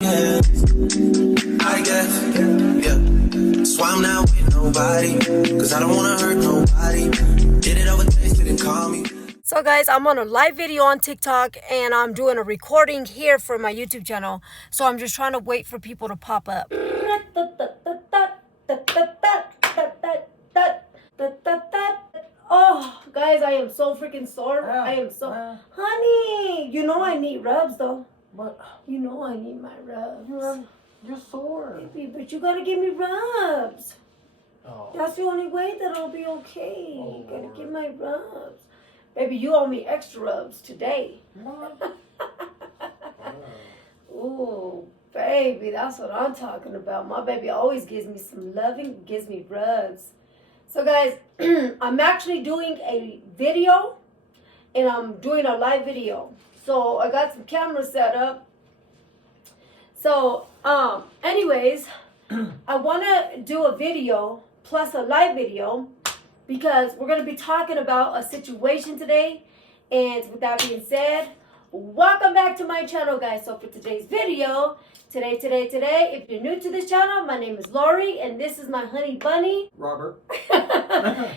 Yeah, I guess, yeah. That's why I'm not with nobody, cause I don't wanna hurt nobody. Did it over text, didn't call me. So guys, I'm on a live video on TikTok and I'm doing a recording here for my YouTube channel. So I'm just trying to wait for people to pop up. Oh, guys, I am so freaking sore. I am so... Honey, you know I need rubs though. But You know I need my rubs. you're sore. Baby, but you gotta give me rubs. Oh. That's the only way that I'll be okay. Oh, You gotta Lord. give my rubs. Baby, you owe me extra rubs today. What? Ooh, baby, that's what I'm talking about. My baby always gives me some loving, gives me rubs. So guys, I'm actually doing a video and I'm doing a live video. So I got some cameras set up. So, anyways, I want to do a video plus a live video because we're going to be talking about a situation today. And with that being said, welcome back to my channel, guys. So for today's video, today, if you're new to this channel, my name is Laurie and this is my honey bunny. Robert.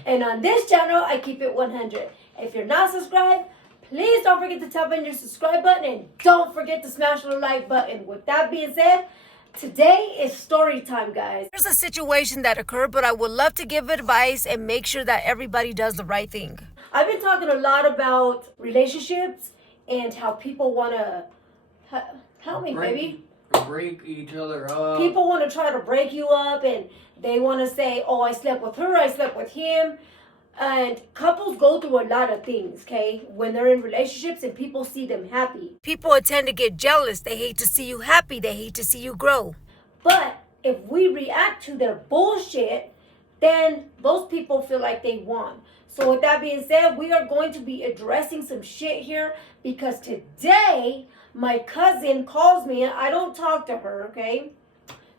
And on this channel, I keep it 100. If you're not subscribed, please don't forget to tap on your subscribe button and don't forget to smash the like button. With that being said, today is story time, guys. There's a situation that occurred, but I would love to give advice and make sure that everybody does the right thing. I've been talking a lot about relationships and how people want to... Help me, baby. Break each other up. People want to try to break you up and they want to say, oh, I slept with her, I slept with him. And couples go through a lot of things, okay? When they're in relationships and people see them happy. People tend to get jealous. They hate to see you happy. They hate to see you grow. But if we react to their bullshit, then those people feel like they won. So with that being said, we are going to be addressing some shit here because today my cousin calls me and I don't talk to her, okay?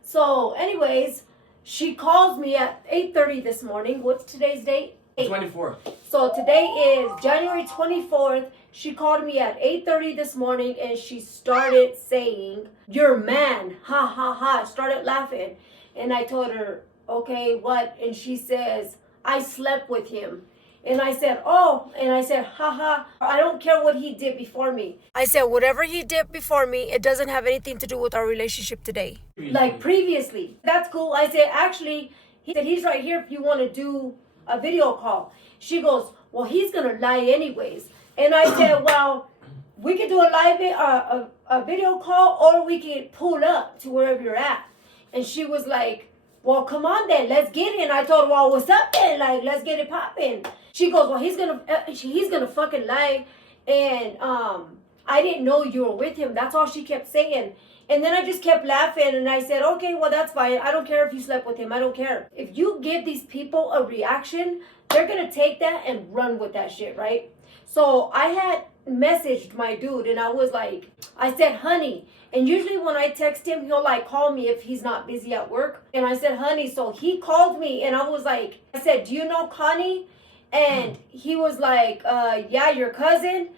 So anyways, she calls me at 8:30 this morning. What's today's date? 24th. So today is January 24th. She called me at 8:30 this morning and she started saying, "You're a man, ha ha ha." Started laughing. And I told her, okay, what? And she says, I slept with him. And I said, oh, and I said, haha, I don't care what he did before me. I said, whatever he did before me, it doesn't have anything to do with our relationship today. Like previously. That's cool. I said, actually, he said, he's right here if you want to do a video call. She goes, well, he's going to lie anyways. And I said, well, we could do a live a video call or we could pull up to wherever you're at. And she was like, well, come on then, let's get it. And I told her, well, what's up then? Like, let's get it popping. She goes, well, he's gonna fucking lie. And I didn't know you were with him. That's all she kept saying. And then I just kept laughing and I said, okay, well, that's fine. I don't care if you slept with him. I don't care. If you give these people a reaction, they're gonna take that and run with that shit, right? So I had messaged my dude and I was like, I said, honey. And usually when I text him, he'll like call me if he's not busy at work. And I said, honey, so he called me and I was like, I said, do you know Connie? And he was like, yeah, your cousin.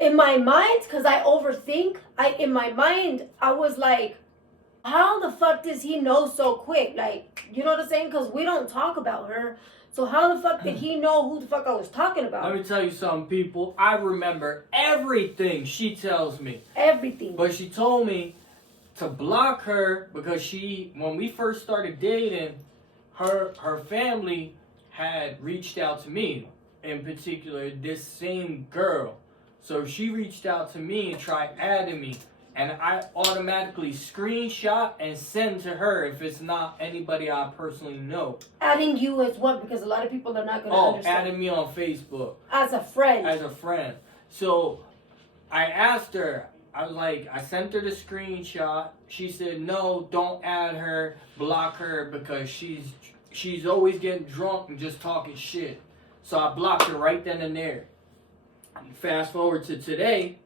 In my mind, because I overthink, in my mind, I was like, how the fuck does he know so quick? Like, you know what I'm saying? Because we don't talk about her. So how the fuck did he know who the fuck I was talking about? Let me tell you something, people. I remember everything she tells me. Everything. But she told me to block her because when we first started dating, her family had reached out to me. In particular, this same girl. So she reached out to me and tried adding me. And I automatically screenshot and send to her if it's not anybody I personally know. Adding you as what? Because a lot of people are not going to understand. Adding me on Facebook. As a friend. As a friend. So I asked her, I was like, I sent her the screenshot. She said, no, don't add her, block her because she's always getting drunk and just talking shit. So I blocked her right then and there. Fast forward to today.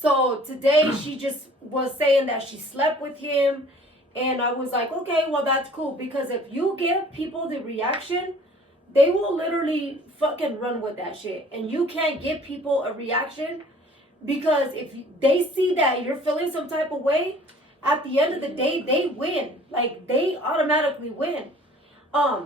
So today she just was saying that she slept with him. And I was like, okay, well, that's cool. Because if you give people the reaction, they will literally fucking run with that shit. And you can't give people a reaction Because if they see that you're feeling some type of way, at the end of the day, they win. Like, they automatically win.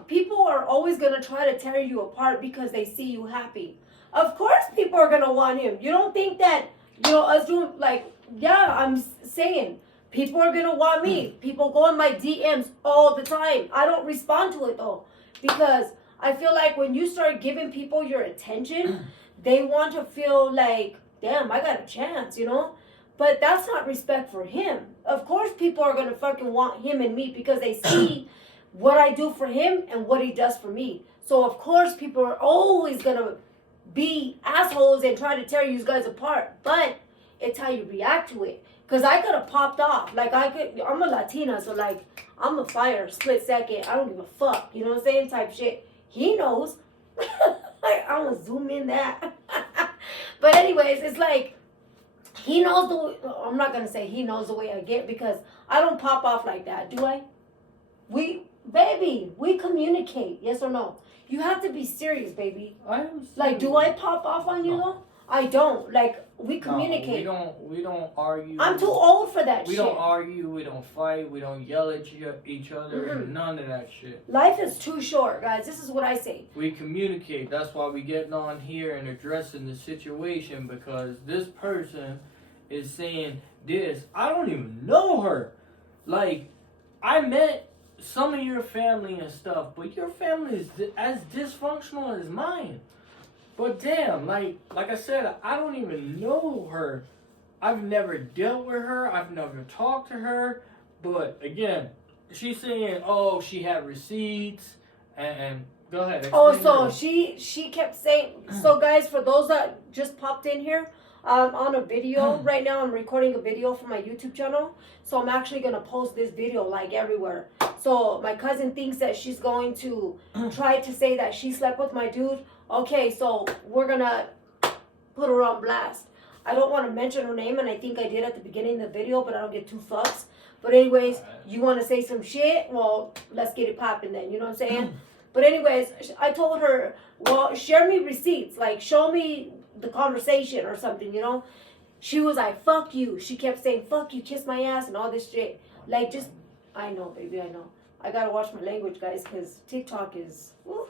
People are always going to try to tear you apart because they see you happy. Of course people are going to want him. You don't think that, us doing, like, yeah, I'm saying, people are going to want me. People go in my DMs all the time. I don't respond to it, though, because I feel like when you start giving people your attention, they want to feel like, damn, I got a chance, But that's not respect for him. Of course people are going to fucking want him and me because they see what I do for him and what he does for me. So, of course, people are always going to be assholes and try to tear you guys apart. But it's how you react to it. Because I could have popped off. Like, I'm a Latina, so, like, I'm a fire, split second. I don't give a fuck. You know what I'm saying? Type shit. He knows. I'm going to zoom in that. But anyways, it's like, he knows the way. I'm not going to say he knows the way I get because I don't pop off like that, do I? Baby, we communicate. Yes or no? You have to be serious, baby. I am serious. Like, do I pop off on you though? I don't. Like, we communicate. No, we don't argue. I'm too old for that shit. We don't argue. We don't fight. We don't yell at each other. None of that shit. Life is too short, guys. This is what I say. We communicate. That's why we getting on here and addressing the situation, because this person is saying this. I don't even know her. Like, I met some of your family and stuff, but your family is as dysfunctional as mine. But damn, like I said, I don't even know her. I've never dealt with her. I've never talked to her. But again, she's saying, oh, she had receipts and go ahead. Oh, so she kept saying. So guys, for those that just popped in here, I'm on a video right now. I'm recording a video for my YouTube channel. So I'm actually going to post this video like everywhere. So my cousin thinks that she's going to try to say that she slept with my dude. Okay, so we're going to put her on blast. I don't want to mention her name, and I think I did at the beginning of the video, but I don't get 2 fucks. But anyways, you want to say some shit? Well, let's get it popping then. You know what I'm saying? But anyways, I told her, well, share me receipts. Like, show me the conversation or something, She was like, fuck you. She kept saying, fuck you, kiss my ass and all this shit. Like, just, I know, baby, I know. I gotta watch my language, guys, because TikTok is, woo.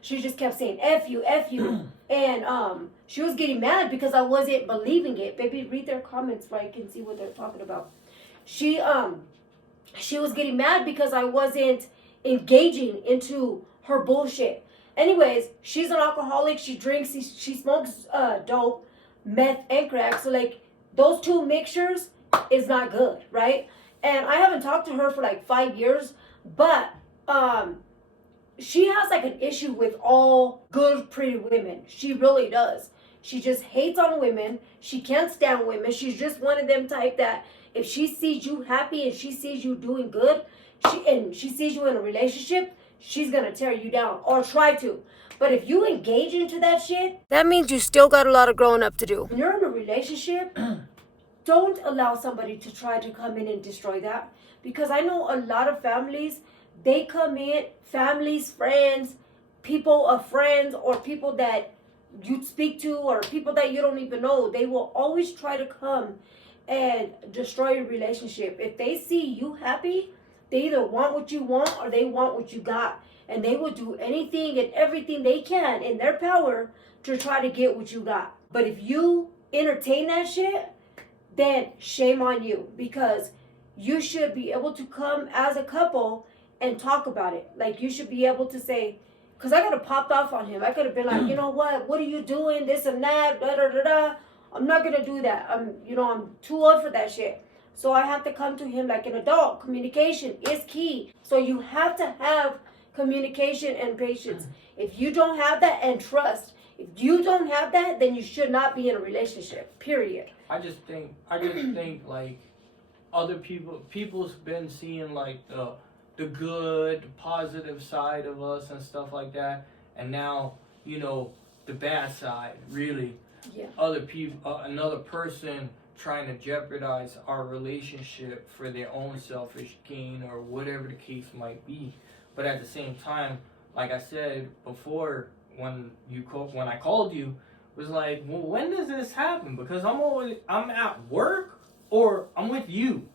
She just kept saying, F you, F you. And she was getting mad because I wasn't believing it. Baby, read their comments so I can see what they're talking about. She was getting mad because I wasn't engaging into her bullshit. Anyways, she's an alcoholic. She drinks. She smokes dope, meth, and crack. So, like, those 2 mixtures is not good, right? And I haven't talked to her for, like, 5 years. But she has, like, an issue with all good, pretty women. She really does. She just hates on women. She can't stand women. She's just one of them type that if she sees you happy and she sees you doing good, she sees you in a relationship, she's going to tear you down or try to. But if you engage into that shit, that means you still got a lot of growing up to do. When you're in a relationship, don't allow somebody to try to come in and destroy that. Because I know a lot of families, they come in, families, friends, people of friends, or people that you speak to, or people that you don't even know, they will always try to come and destroy your relationship. If they see you happy, they either want what you want or they want what you got. And they will do anything and everything they can in their power to try to get what you got. But if you entertain that shit, then shame on you. Because you should be able to come as a couple and talk about it. Like, you should be able to say, because I could have popped off on him. I could have been like, you know what are you doing? This and that, da da da da. I'm not going to do that. I'm too old for that shit. So I have to come to him like an adult. Communication is key. So you have to have communication and patience. If you don't have that, and trust, if you don't have that, then you should not be in a relationship, period. I just think like other people's been seeing like the good, the positive side of us and stuff like that, and now the bad side, really. Yeah. Other people, another person trying to jeopardize our relationship for their own selfish gain or whatever the case might be. But at the same time, like I said before, when I called you, was like, well, when does this happen? Because I'm at work or I'm with you.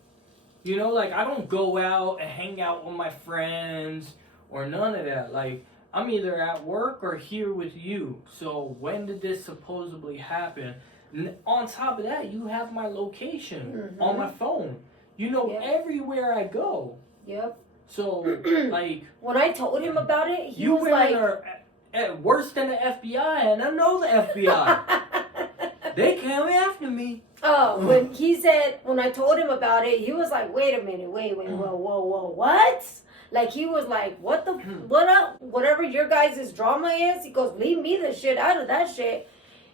You know, like, I don't go out and hang out with my friends or none of that. Like, I'm either at work or here with you. So when did this supposedly happen? And on top of that, you have my location on my phone. You know everywhere I go. Yep. So, like... When I told him about it, he you was women like... are worse than the FBI, and I know the FBI. They came after me. Oh, when I told him about it, he was like, wait a minute, whoa, what? Like, he was like, what up? Whatever your guys' drama is, he goes, leave me the shit out of that shit.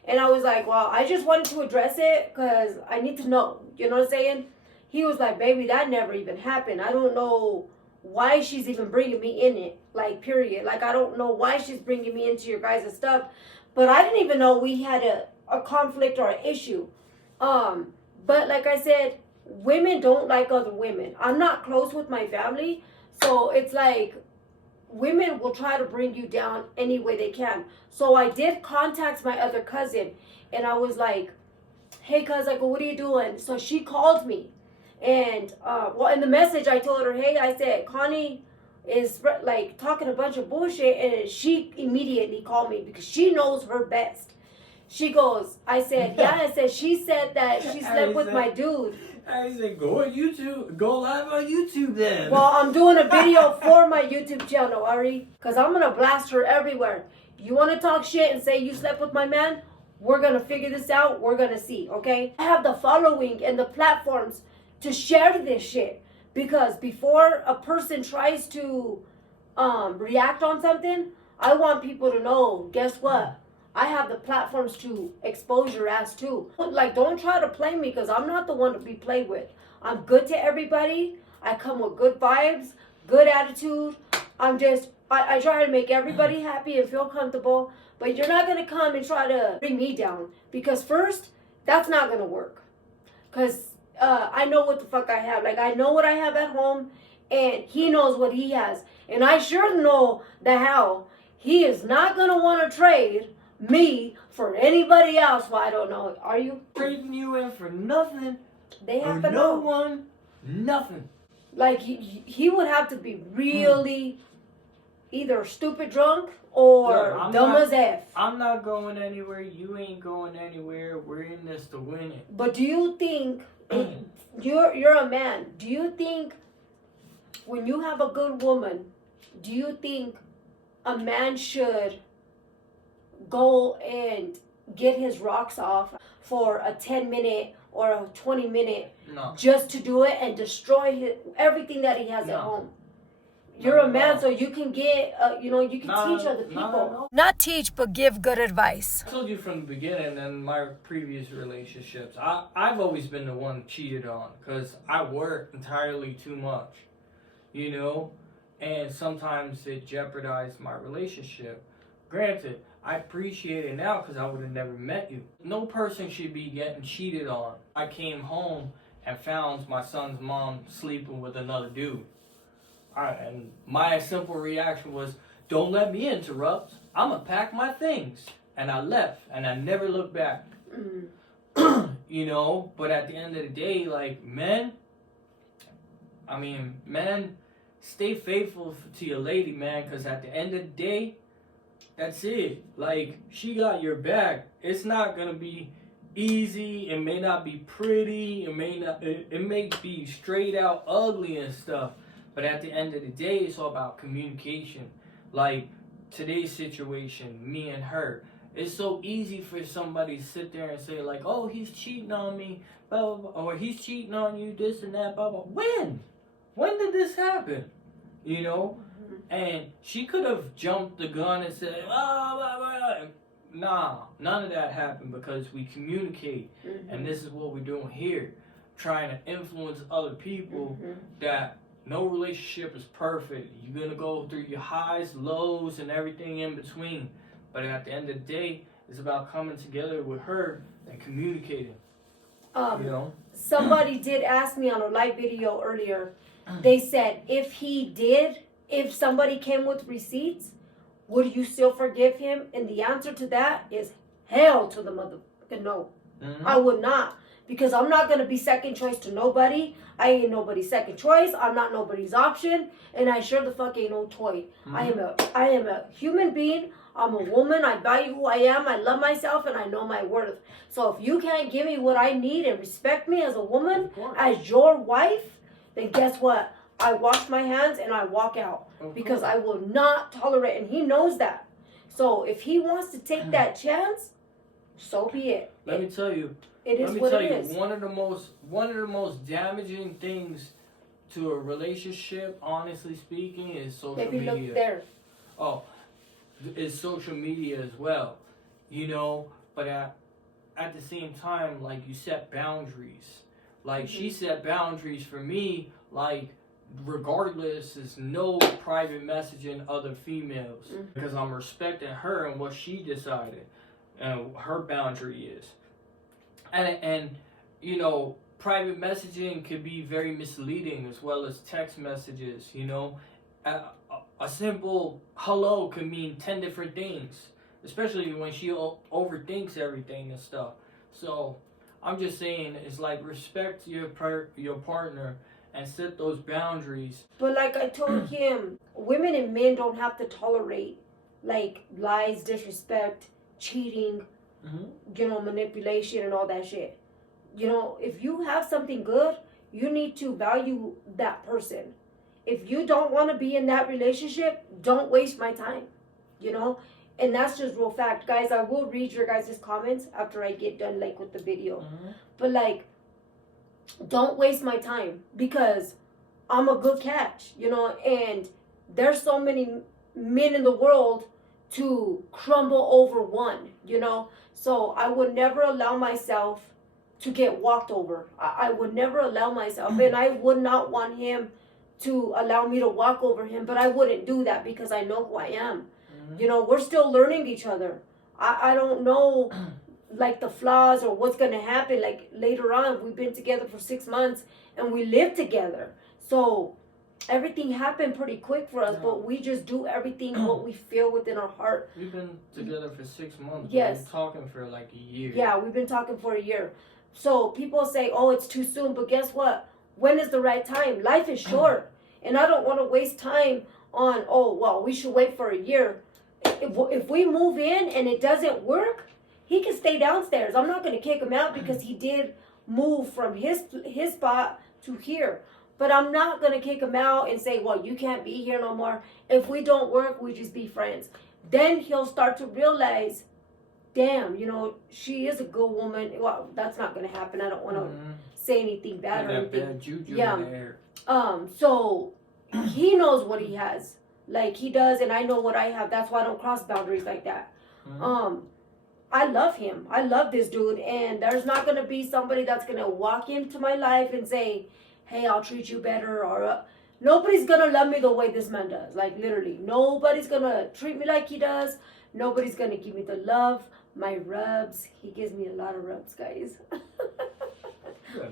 And I was like, well, I just wanted to address it because I need to know. You know what I'm saying? He was like, baby, that never even happened. I don't know why she's even bringing me in it. Like, period. Like, I don't know why she's bringing me into your guys' stuff. But I didn't even know we had a conflict or an issue. But like I said, women don't like other women. I'm not close with my family. So it's like, women will try to bring you down any way they can. So I did contact my other cousin, and I was like, hey, cuz, I go, what are you doing? So she called me, and well, in the message I told her, hey, I said, Connie is like talking a bunch of bullshit, and she immediately called me because she knows her best. She goes, I said, yeah, I said, she said that she slept with my dude. I said, go on YouTube, go live on YouTube then. Well, I'm doing a video for my YouTube channel, Ari, because I'm going to blast her everywhere. You want to talk shit and say you slept with my man? We're going to figure this out. We're going to see, okay? I have the following and the platforms to share this shit, because before a person tries to react on something, I want people to know, guess what? I have the platforms to expose your ass too. Like, don't try to play me, because I'm not the one to be played with. I'm good to everybody. I come with good vibes, good attitude. I try to make everybody happy and feel comfortable. But you're not going to come and try to bring me down. Because first, that's not going to work. Because I know what the fuck I have. Like, I know what I have at home, and he knows what he has. And I sure know the how. He is not going to want to trade me for anybody else. Well, I don't know. Are you trading you in for nothing? They have to no know. One, nothing. Like, he would have to be really either stupid drunk or dumb as F. I'm not going anywhere. You ain't going anywhere. We're in this to win it. But do you think you're a man? Do you think when you have a good woman, do you think a man should go and get his rocks off for a 10-minute or a 20-minute just to do it and destroy everything that he has at home? You're a man, so you can get, you can teach other people. Not teach, but give good advice. I told you from the beginning in my previous relationships, I've always been the one cheated on because I work entirely too much, and sometimes it jeopardized my relationship. Granted, I appreciate it now because I would have never met you. No person should be getting cheated on. I came home and found my son's mom sleeping with another dude. And my simple reaction was, don't let me interrupt. I'm going to pack my things. And I left, and I never looked back. But at the end of the day, like, men, stay faithful to your lady, man, because at the end of the day, that's it. Like, she got your back. It's not going to be easy. It may not be pretty. It may be straight out ugly and stuff. But at the end of the day, it's all about communication. Like, today's situation, me and her. It's so easy for somebody to sit there and say, like, oh, he's cheating on me, blah, blah, blah, or he's cheating on you, this and that, blah, blah. When? When did this happen? And she could have jumped the gun and said, blah, blah, blah. Nah, none of that happened because we communicate. And this is what we're doing here. Trying to influence other people that no relationship is perfect. You're going to go through your highs, lows, and everything in between. But at the end of the day, it's about coming together with her and communicating. Somebody did ask me on a live video earlier. They said, if somebody came with receipts, would you still forgive him? And the answer to that is Hell to the motherfucking no. I would not. Because I'm not going to be second choice to nobody. I ain't nobody's second choice. I'm not nobody's option. And I sure the fuck ain't no toy. I am a human being. I'm a woman. I value who I am. I love myself and I know my worth. So if you can't give me what I need and respect me as a woman, as your wife, then guess what? I wash my hands and I walk out. Because I will not tolerate, and he knows that. So if he wants to take that chance, so be it. Let me tell you. It is what it is. One of the most damaging things to a relationship, honestly speaking, is social media. Maybe look there. Oh, is social media as well, you know. But at the same time, like, you set boundaries. Like she set boundaries for me. Like, regardless, is no private messaging other females because I'm respecting her and what she decided and her boundary is. And you know, private messaging could be very misleading as well as text messages, you know. A simple hello could mean 10 different things, especially when she overthinks everything and stuff. So I'm just saying, it's like, respect your partner and set those boundaries. But like I told him, women and men don't have to tolerate like lies, disrespect, cheating, you know, manipulation and all that shit. You know, if you have something good, you need to value that person. If you don't want to be in that relationship, don't waste my time, you know. And that's just real fact. Guys, I will read your guys' comments after I get done like with the video. But like, don't waste my time because I'm a good catch, you know. And there's so many men in the world to crumble over one, you know. So I would never allow myself to get walked over. I would never allow myself, and I would not want him to allow me to walk over him, but I wouldn't do that because I know who I am. You know, we're still learning each other. I don't know like the flaws or what's going to happen like later on. We've been together for 6 months and we live together. So everything happened pretty quick for us, but we just do everything what we feel within our heart. We've been together for 6 months. Yes. We've been talking for like a year. Yeah, we've been talking for a year. So people say, oh, it's too soon. But guess what? When is the right time? Life is short. And I don't want to waste time on, oh, well, we should wait for a year. If we move in and it doesn't work, he can stay downstairs. I'm not going to kick him out because he did move from his spot to here. But I'm not going to kick him out and say, well, you can't be here no more. If we don't work, we just be friends. Then he'll start to realize, damn, you know, she is a good woman. Well, that's not going to happen. I don't want to say anything bad or anything. Bad juju yeah. in the air. So he knows what he has. Like he does, and I know what I have. That's why I don't cross boundaries like that. I love him. I love this dude, and there's not going to be somebody that's going to walk into my life and say, hey, I'll treat you better, or nobody's going to love me the way this man does. Like, literally, nobody's going to treat me like he does. Nobody's going to give me the love, my rubs. He gives me a lot of rubs, guys.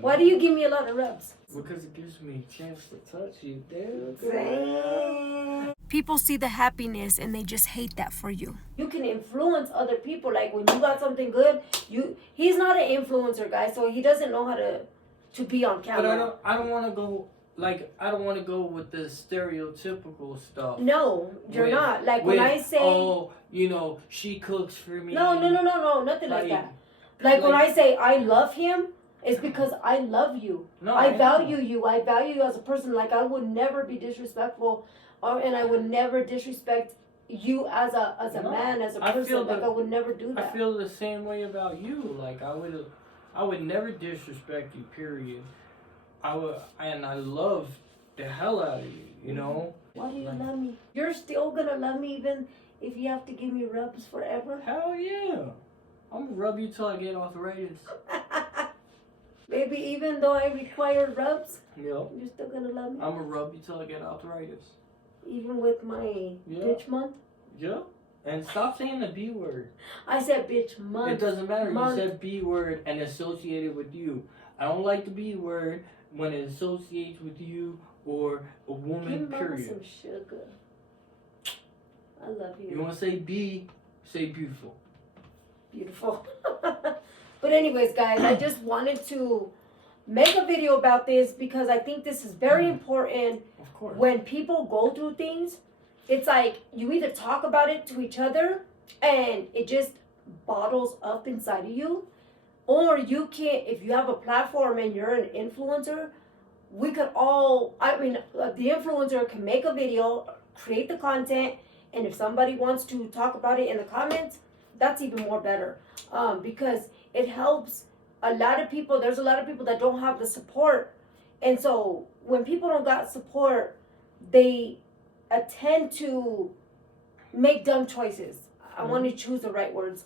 Why do you give me a lot of rubs? Because it gives me a chance to touch you, dude. People see the happiness and they just hate that for you. You can influence other people. Like when you got something good, he's not an influencer, guys, so he doesn't know how to be on camera. But I don't want to go. Like, I don't want to go with the stereotypical stuff. No, you're not. Like when I say, oh, you know, she cooks for me. No, nothing like that. Like when I say I love him, it's because I love you. No, I value you. I value you as a person. Like I would never be disrespectful, and I would never disrespect you as a man, as a person. I would never do that. I feel the same way about you. Like I would never disrespect you. Period. And I love the hell out of you. You know. Why do you love me? You're still gonna love me even if you have to give me rubs forever. Hell yeah! I'm gonna rub you till I get arthritis. Baby, even though I require rubs, yep, you're still gonna love me? I'm gonna rub you till I get arthritis. Even with my bitch month? Yeah. And stop saying the B word. I said bitch month. It doesn't matter. Month. You said B word and associated with you. I don't like the B word when it associates with you or a woman, period. Give mama some sugar. I love you. You want to say B, say beautiful. Beautiful. But anyways, guys, I just wanted to make a video about this because I think this is very important. Of course. When people go through things, it's like you either talk about it to each other and it just bottles up inside of you, or you can't. If you have a platform and you're an influencer, we could all, the influencer can make a video, create the content, and if somebody wants to talk about it in the comments, that's even more better. Because it helps a lot of people. There's a lot of people that don't have the support. And so when people don't got support, they tend to make dumb choices. I want to choose the right words.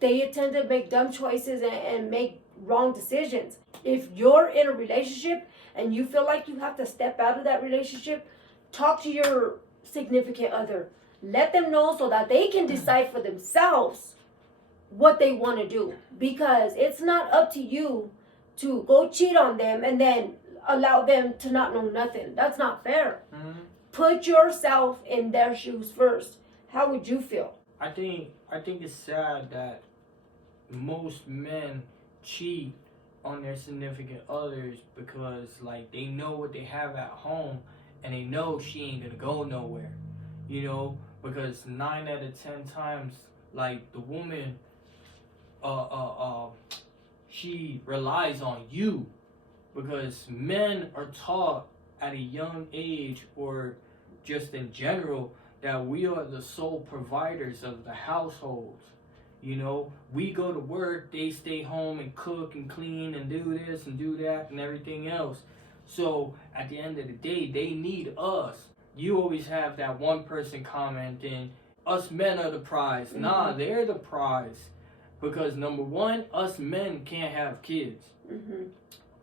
They tend to make dumb choices and make wrong decisions. If you're in a relationship and you feel like you have to step out of that relationship, talk to your significant other. Let them know so that they can decide for themselves what they want to do. Because it's not up to you to go cheat on them and then allow them to not know nothing. That's not fair. Mm-hmm. Put yourself in their shoes first. How would you feel? I think it's sad that most men cheat on their significant others because like they know what they have at home and they know she ain't gonna go nowhere. You know, because 9 out of 10 times, like the woman, she relies on you, because men are taught at a young age, or just in general, that we are the sole providers of the households. You know, we go to work, they stay home and cook and clean and do this and do that and everything else. So at the end of the day, they need us. You always have that one person commenting, us men are the prize. Mm-hmm. Nah, they're the prize. Because number one, us men can't have kids. Mm-hmm.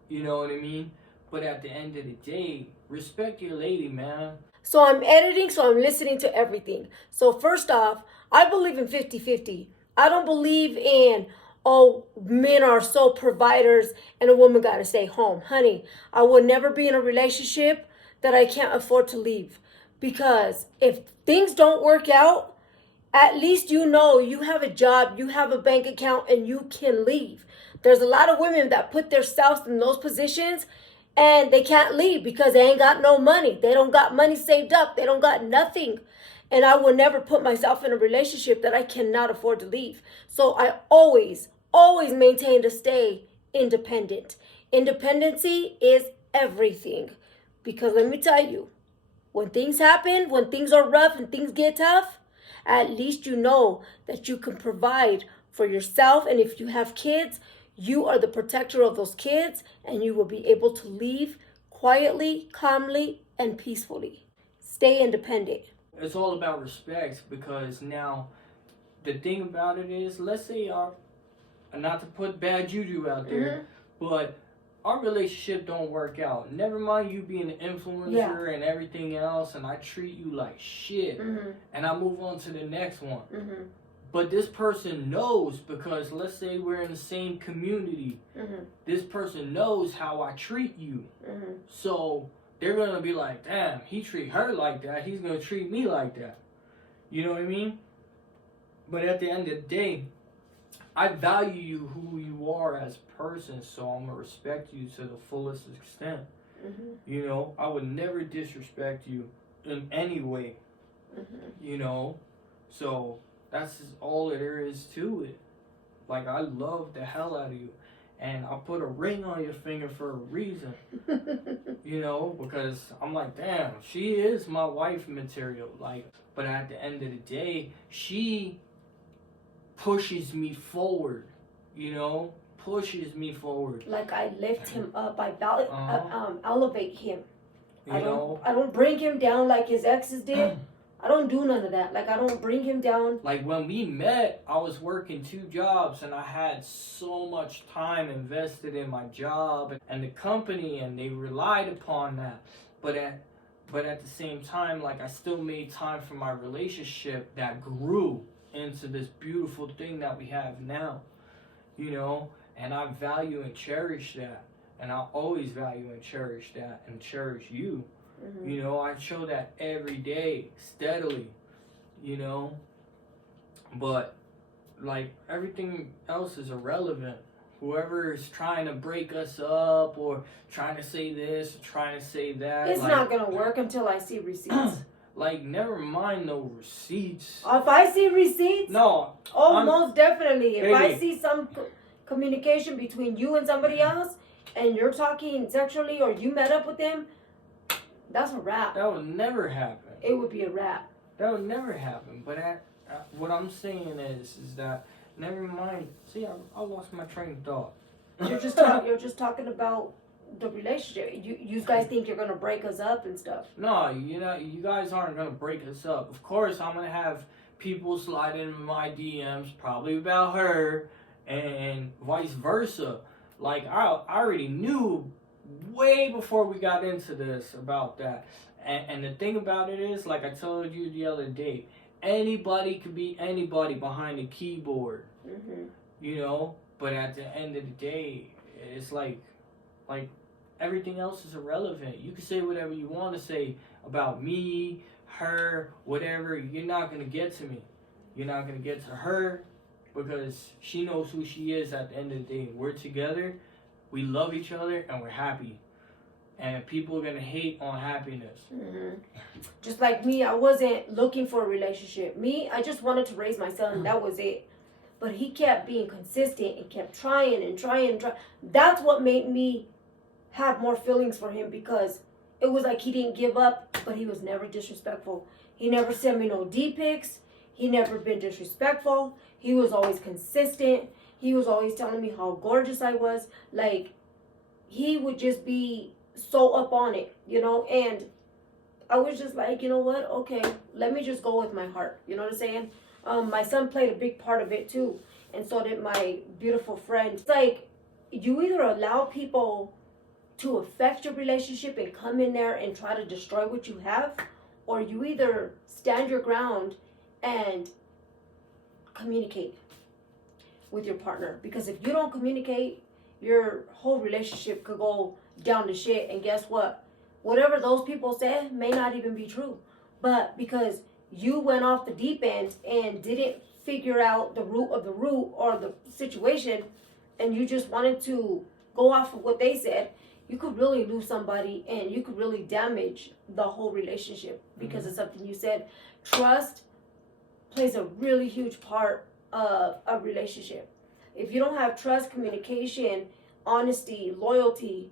You know what I mean? But at the end of the day, respect your lady, man. So I'm editing, so I'm listening to everything. So first off, I believe in 50-50. I don't believe in, oh, men are sole providers and a woman got to stay home. Honey, I would never be in a relationship that I can't afford to leave. Because if things don't work out, at least you know you have a job, you have a bank account, and you can leave. There's a lot of women that put themselves in those positions and they can't leave because they ain't got no money. They don't got money saved up. They don't got nothing. And I will never put myself in a relationship that I cannot afford to leave. So I always maintain to stay independent. Independency is everything. Because let me tell you, when things happen, when things are rough and things get tough, at least you know that you can provide for yourself. And if you have kids, you are the protector of those kids, and you will be able to leave quietly, calmly, and peacefully. Stay independent. It's all about respect, because now the thing about it is, let's say not to put bad juju out there, but our relationship don't work out. Never mind you being an influencer and everything else, and I treat you like shit, and I move on to the next one. But this person knows, because let's say we're in the same community. This person knows how I treat you. So they're going to be like, damn, he treat her like that. He's going to treat me like that. You know what I mean? But at the end of the day, I value you who you are as a person, so I'm going to respect you to the fullest extent. You know, I would never disrespect you in any way. You know? So that's all there is to it. Like, I love the hell out of you. And I put a ring on your finger for a reason. You know, because I'm like, damn, she is my wife material. Like, but at the end of the day, she pushes me forward. You know, pushes me forward. Like, I lift him up. I elevate him. I don't bring him down like his exes did. I don't do none of that. Like, I don't bring him down. Like, when we met, I was working 2 jobs, and I had so much time invested in my job and the company, and they relied upon that. But at the same time, like, I still made time for my relationship that grew into this beautiful thing that we have now. You know? And I value and cherish that. And I always value and cherish that, and cherish you. You know, I show that every day, steadily, you know. But like everything else is irrelevant. Whoever is trying to break us up or trying to say this, or trying to say that, It's like, not gonna work until I see receipts. like, never mind no receipts. If I see receipts, No. most definitely. If I Baby. see some communication between you and somebody else, and you're talking sexually, or you met up with them, that's a wrap. That would never happen. It would be a wrap. That would never happen. But what I'm saying is that never mind. See, I lost my train of thought. You're just talking about the relationship. You guys think you're gonna break us up and stuff. No, you guys aren't gonna break us up. Of course, I'm gonna have people slide in my DMs, probably about her, and vice versa. Like I already knew way before we got into this about that. And the thing about it is, like I told you the other day, anybody could be anybody behind a keyboard, you know. But at the end of the day, it's like everything else is irrelevant. You can say whatever you want to say about me, her, whatever. You're not gonna get to me. You're not gonna get to her because she knows who she is. At the end of the day, we're together. We love each other and we're happy. And people are gonna hate on happiness. Just like me, I wasn't looking for a relationship. Me, I just wanted to raise my son. That was it. But he kept being consistent and kept trying and trying and trying. That's what made me have more feelings for him, because it was like he didn't give up, but he was never disrespectful. He never sent me no D pics. He never been disrespectful. He was always consistent. He was always telling me how gorgeous I was. Like, he would just be so up on it, you know. And I was just like, you know what? Okay, let me just go with my heart. You know what I'm saying? My son played a big part of it too. And so did my beautiful friend. It's like, you either allow people to affect your relationship and come in there and try to destroy what you have, or you either stand your ground and communicate with your partner. Because if you don't communicate, your whole relationship could go down to shit. And guess what? Whatever those people said may not even be true. But because you went off the deep end and didn't figure out the root of the root or the situation, and you just wanted to go off of what they said, you could really lose somebody and you could really damage the whole relationship because of something you said. Trust plays a really huge part of a relationship. If you don't have trust, communication, honesty, loyalty,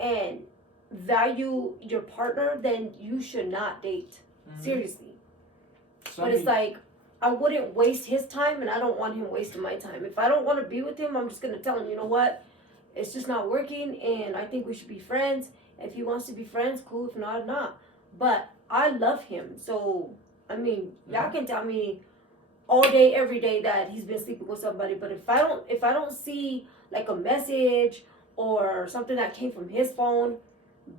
and value your partner, then you should not date. Seriously. But it's like, I wouldn't waste his time, and I don't want him wasting my time. If I don't want to be with him, I'm just going to tell him, you know what? It's just not working, and I think we should be friends. If he wants to be friends, cool. If not, not. But I love him. So, I mean, y'all can tell me all day, every day that he's been sleeping with somebody. But if I don't see like a message or something that came from his phone,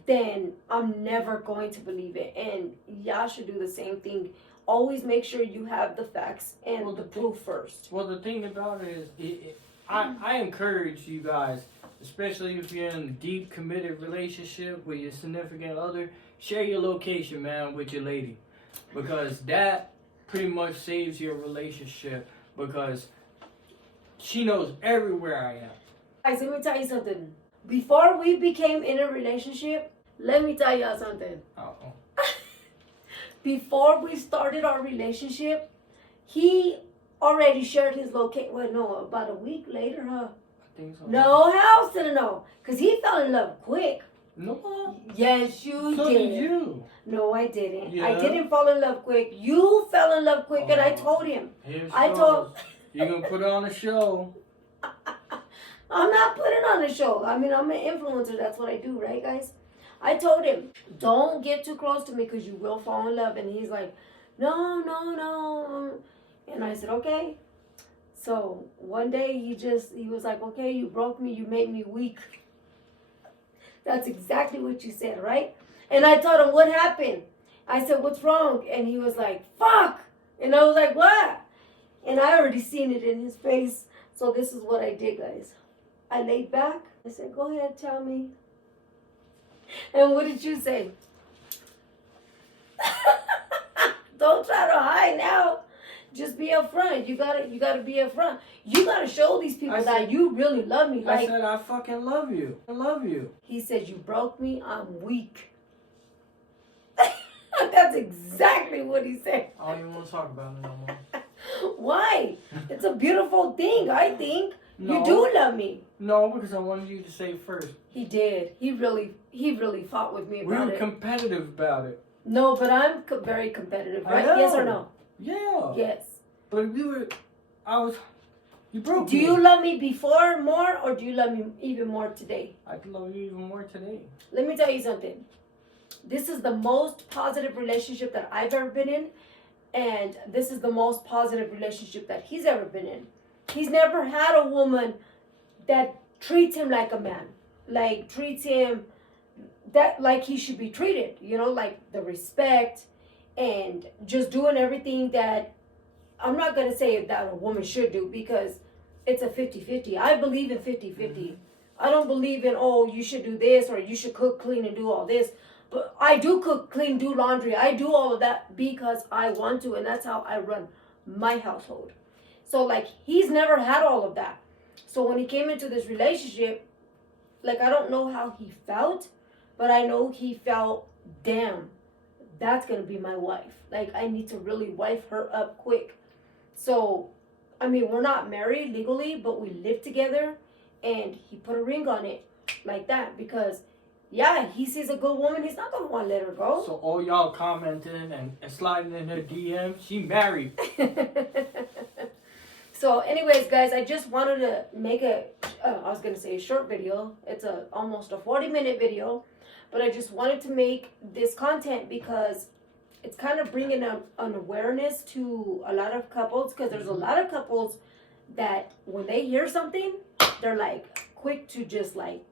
then I'm never going to believe it. And y'all should do the same thing. Always make sure you have the facts and the proof first. Well, the thing about it is, I encourage you guys, especially if you're in a deep, committed relationship with your significant other, share your location, man, with your lady. Because that pretty much saves your relationship, because she knows everywhere I am. Guys, let me tell you something. Before we became in a relationship, let me tell y'all something. Uh-oh. Before we started our relationship, he already shared his location. Well, no, about a week later, huh? I think so. No, hell to the no. Because he fell in love quick. No. Yes, you So did. did you. No, I didn't. Yeah. I didn't fall in love quick. You fell in love quick, and I told him. You're going to put on a show. I'm not putting on a show. I mean, I'm an influencer. That's what I do, right, guys? I told him, don't get too close to me because you will fall in love. And he's like, no. And I said, okay. So one day he was like, okay, you broke me. You made me weak. That's exactly what you said, right? And I told him, what happened? I said, what's wrong? And he was like, fuck. And I was like, what? And I already seen it in his face. So this is what I did, guys. I laid back. I said, go ahead, tell me. And what did you say? Don't try to hide now. Just be upfront. You gotta be upfront. You gotta show these people that you really love me. I said I fucking love you. I love you. He said, you broke me, I'm weak. That's exactly what he said. I don't even want to talk about it no more. Why? It's a beautiful thing, I think. No. You do love me. No, because I wanted you to say it first. He did. He really fought with me about it. We were competitive about it. No, but I'm very competitive, right? Yes or no? Yeah. Yes. But you broke me. Do you love me before more, or do you love me even more today? I love you even more today. Let me tell you something. This is the most positive relationship that I've ever been in, and this is the most positive relationship that he's ever been in. He's never had a woman that treats him like a man, like treats him that like he should be treated, you know, like the respect and just doing everything that, I'm not going to say that a woman should do, because it's a 50-50. I believe in 50-50. I don't believe in, oh, you should do this or you should cook, clean, and do all this. But I do cook, clean, do laundry. I do all of that because I want to, and that's how I run my household. So, like, he's never had all of that. So when he came into this relationship, like, I don't know how he felt, but I know he felt, damn, that's going to be my wife. Like, I need to really wife her up quick. So, I mean, we're not married legally, but we live together, and he put a ring on it like that because, yeah, he sees a good woman, he's not going to want to let her go. So all y'all commenting and sliding in her DM, she married. So anyways, guys, I just wanted to make a short video. It's almost a 40-minute video, but I just wanted to make this content because it's kind of bringing an awareness to a lot of couples, because there's a lot of couples that when they hear something, they're like quick to just like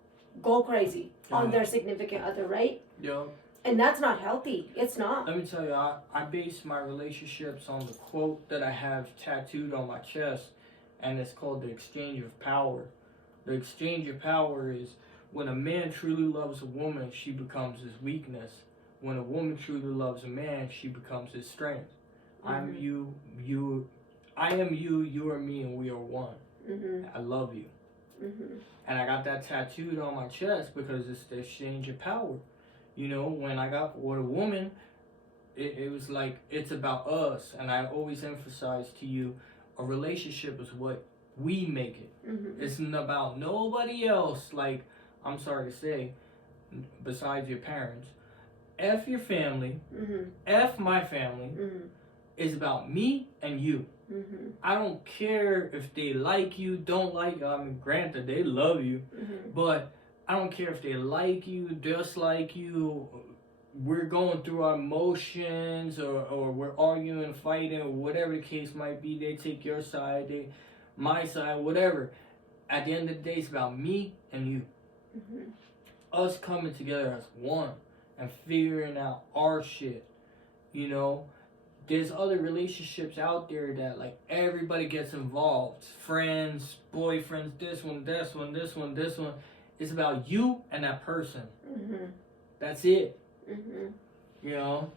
go crazy on their significant other, right? Yeah. And that's not healthy. It's not. Let me tell you, I base my relationships on the quote that I have tattooed on my chest, and it's called the exchange of power. The exchange of power is when a man truly loves a woman, she becomes his weakness. When a woman truly loves a man, she becomes his strength. I am you, you are me, and we are one. I love you. And I got that tattooed on my chest because it's the exchange of power. You know, when I got with a woman, it was like, it's about us. And I always emphasize to you, a relationship is what we make it. It's not about nobody else. Like, I'm sorry to say, besides your parents. F your family. F my family. It's about me and you. I don't care if they like you, don't like you. I mean, granted, they love you. But I don't care if they like you, dislike you, we're going through our emotions, or we're arguing, fighting, or whatever the case might be. They take your side, my side, whatever. At the end of the day, it's about me and you. Us coming together as one and figuring out our shit. You know, there's other relationships out there that, like, everybody gets involved. Friends, boyfriends, this one, this one, this one, this one. It's about you and that person. That's it. You know,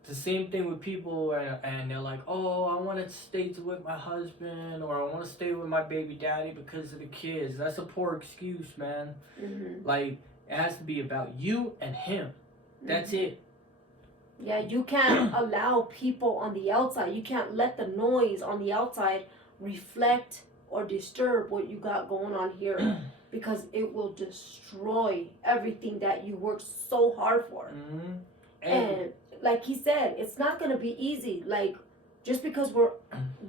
it's the same thing with people, and they're like, oh, I want to stay with my husband, or I want to stay with my baby daddy because of the kids. That's a poor excuse, man. Like, it has to be about you and him. That's it. Yeah, you can't allow people on the outside. You can't let the noise on the outside reflect or disturb what you got going on here. Because it will destroy everything that you worked so hard for. And like he said, it's not going to be easy. Like, just because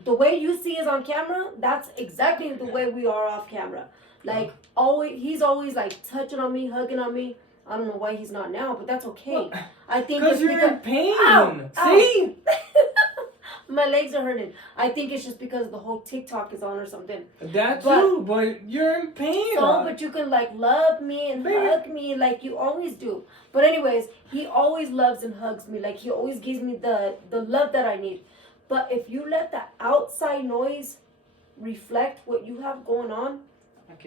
the way you see us on camera, that's exactly the way we are off camera. Like, he's always like touching on me, hugging on me. I don't know why he's not now, but that's okay. I think it's because you're in pain. Ow, See? My legs are hurting. I think it's just because the whole TikTok is on or something. That too, but you're in pain. So, but you can like love me and hug me like you always do. But anyways, he always loves and hugs me. Like, he always gives me the love that I need. But if you let the outside noise reflect what you have going on,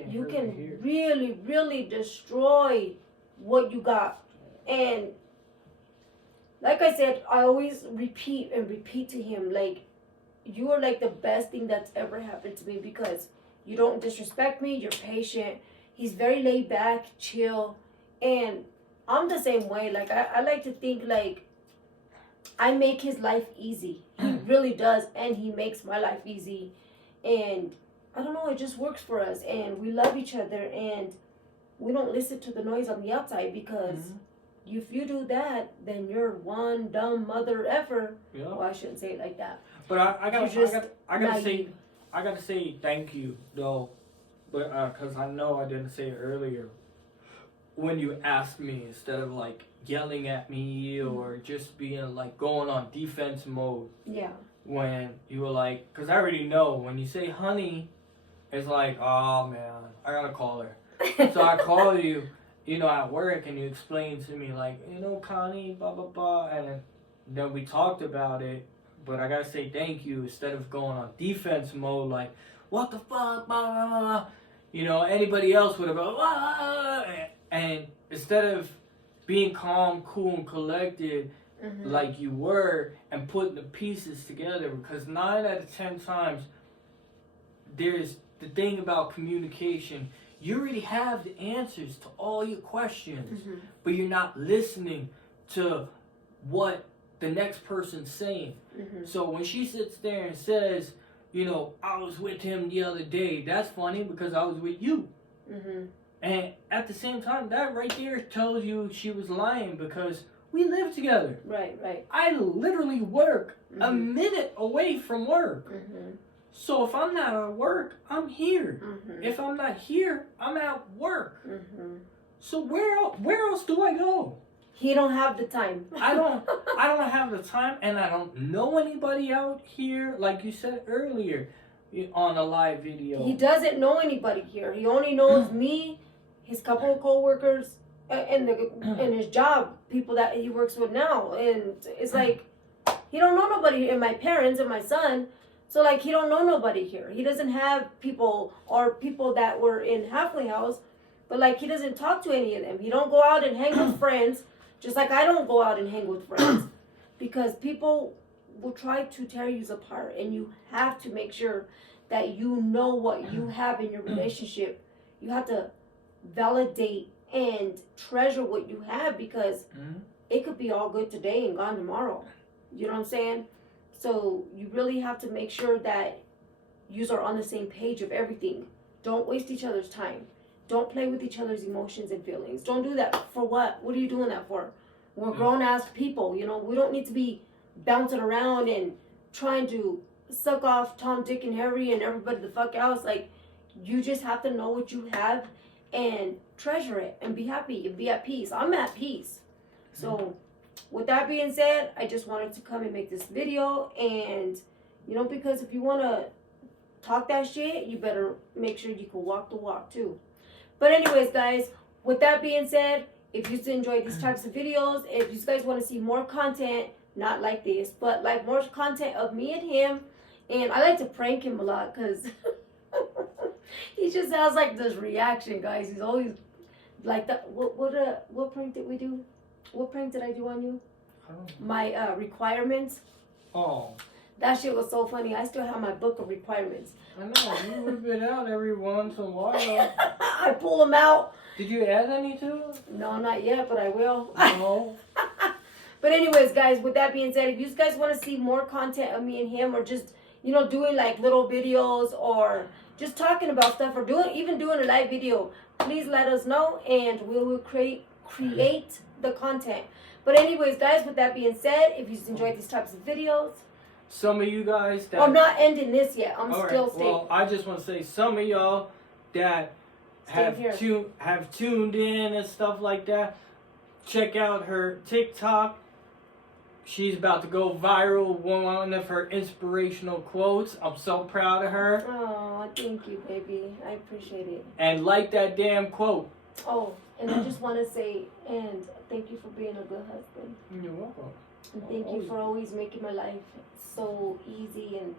you can really, really destroy what you got. And like I said, I always repeat to him, like, you are like the best thing that's ever happened to me because you don't disrespect me. You're patient. He's very laid back, chill, and I'm the same way. Like I like to think like I make his life easy. He really does, and he makes my life easy. And I don't know, it just works for us, and we love each other, and we don't listen to the noise on the outside because if you do that, then you're one dumb mother effer. Yeah. Well, I shouldn't say it like that. But I gotta naive. say thank you though, but cause I know I didn't say it earlier. When you asked me, instead of like yelling at me or just being like going on defense mode. Yeah. When you were like, cause I already know when you say honey, it's like, oh man, I gotta call her. So I call you, you know, at work, and you explain to me like, you know, Connie, blah blah blah, and then we talked about it. But I gotta say thank you instead of going on defense mode, like, what the fuck, blah blah blah. You know, anybody else would have gone, ah! And instead of being calm, cool, and collected, like you were, and putting the pieces together, because 9 out of 10 times, there's the thing about communication. You already have the answers to all your questions, but you're not listening to what the next person's saying. So when she sits there and says, you know, I was with him the other day, that's funny because I was with you. And at the same time, that right there tells you she was lying because we live together. Right, right. I literally work a minute away from work. So if I'm not at work, I'm here. If I'm not here, I'm at work. So where else do I go? He don't have the time. I don't have the time, and I don't know anybody out here, like you said earlier on a live video. He doesn't know anybody here. He only knows me, his couple of coworkers, and his job, people that he works with now. And it's like, he don't know nobody, and my parents and my son. So like, he don't know nobody here. He doesn't have people or people that were in halfway house, but like, he doesn't talk to any of them. He don't go out and hang with friends, just like I don't go out and hang with friends, because people will try to tear you apart, and you have to make sure that you know what you have in your relationship. You have to validate and treasure what you have, because it could be all good today and gone tomorrow. You know what I'm saying? So you really have to make sure that you are on the same page of everything. Don't waste each other's time. Don't play with each other's emotions and feelings. Don't do that. For what? What are you doing that for? We're grown-ass people, you know. We don't need to be bouncing around and trying to suck off Tom, Dick, and Harry and everybody the fuck else. Like, you just have to know what you have and treasure it and be happy and be at peace. I'm at peace. So with that being said, I just wanted to come and make this video, and you know, because if you want to talk that shit, you better make sure you can walk the walk too. But anyways, guys, with that being said, if you enjoyed these types of videos, if you guys want to see more content, not like this, but like more content of me and him, and I like to prank him a lot because he just has like this reaction, guys. He's always like that. What prank did we do? What prank did I do on you? My requirements. Oh. That shit was so funny. I still have my book of requirements. I know, you whip it out every once in a while. I pull them out. Did you add any to it? No, not yet, but I will. No. But anyways, guys, with that being said, if you guys want to see more content of me and him, or just, you know, doing like little videos, or just talking about stuff, or even doing a live video, please let us know, and we will create the content. But anyways, guys, with that being said, if you enjoyed these types of videos, some of you guys that... I'm not ending this yet. I'm still staying. Well, I just want to say, some of y'all that have tuned in and stuff like that, check out her TikTok. She's about to go viral with one of her inspirational quotes. I'm so proud of her. Oh, thank you, baby. I appreciate it. And like that damn quote. Oh, and I just want to say, and thank you for being a good husband. You're welcome. And thank you for always making my life so easy, and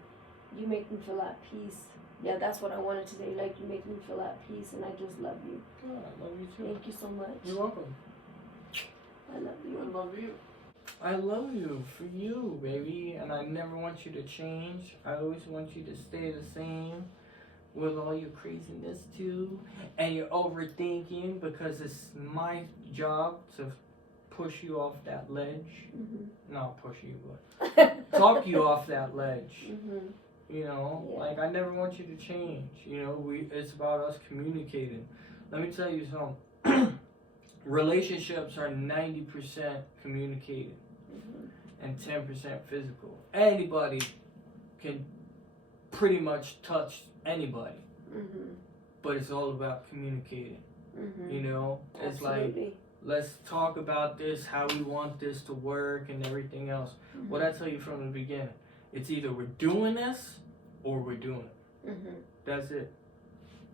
you make me feel at peace. Yeah, that's what I wanted today. Like, you make me feel at peace, and I just love you. Oh, I love you too. Thank you so much. You're welcome. I love you. I love you. I love you for you, baby, and I never want you to change. I always want you to stay the same with all your craziness too, and your overthinking, because it's my job to push you off that ledge. Not push you, but talk you off that ledge. You know, like I never want you to change. You know, it's about us communicating. Let me tell you something. Relationships are 90% communicating and 10% physical. Anybody can pretty much touch anybody, but it's all about communicating. You know, it's like, let's talk about this, how we want this to work and everything else. What I tell you from the beginning, it's either we're doing this or we're doing it. That's it.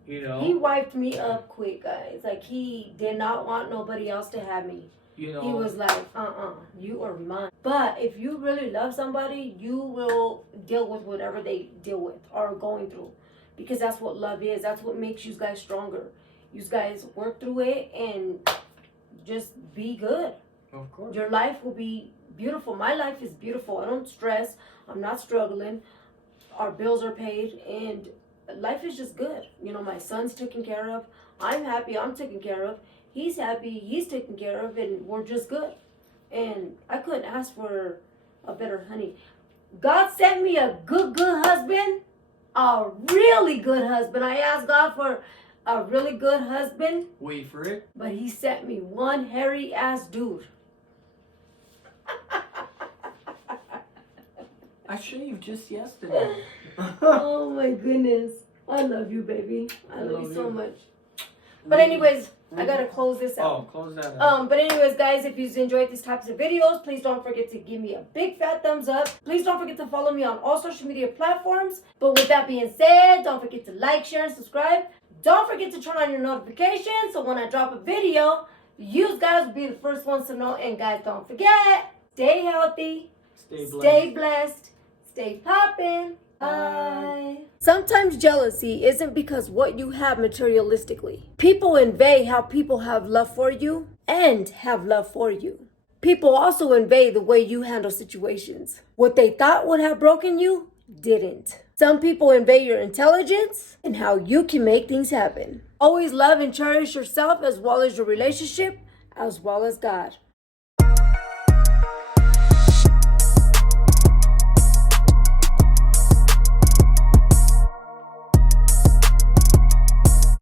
You know, he wiped me up quick, guys. Like, he did not want nobody else to have me. You know, he was like, you are mine. But if you really love somebody, you will deal with whatever they deal with or are going through, because that's what love is. That's what makes you guys stronger. You guys work through it and just be good. Of course. Your life will be beautiful. My life is beautiful. I don't stress. I'm not struggling. Our bills are paid and life is just good. You know, my son's taken care of. I'm happy. I'm taken care of. He's happy. He's taken care of, and we're just good. And I couldn't ask for a better honey. God sent me a good husband. A really good husband. I asked God for a really good husband. Wait for it. But he sent me one hairy ass dude. I shaved just yesterday. Oh my goodness. I love you, baby. I love you so much. But Really? anyways, I gotta close this out. Oh, close that out. But anyways, guys, if you've enjoyed these types of videos, please don't forget to give me a big fat thumbs up. Please don't forget to follow me on all social media platforms. But with that being said, don't forget to like, share, and subscribe. Don't forget to turn on your notifications so when I drop a video, you guys will be the first ones to know. And guys, don't forget, stay healthy, stay blessed, stay poppin'. Bye. Sometimes jealousy isn't because what you have materialistically. People invade how people have love for you and have love for you. People also invade the way you handle situations. What they thought would have broken you didn't. Some people invade your intelligence and how you can make things happen. Always love and cherish yourself as well as your relationship, as well as God.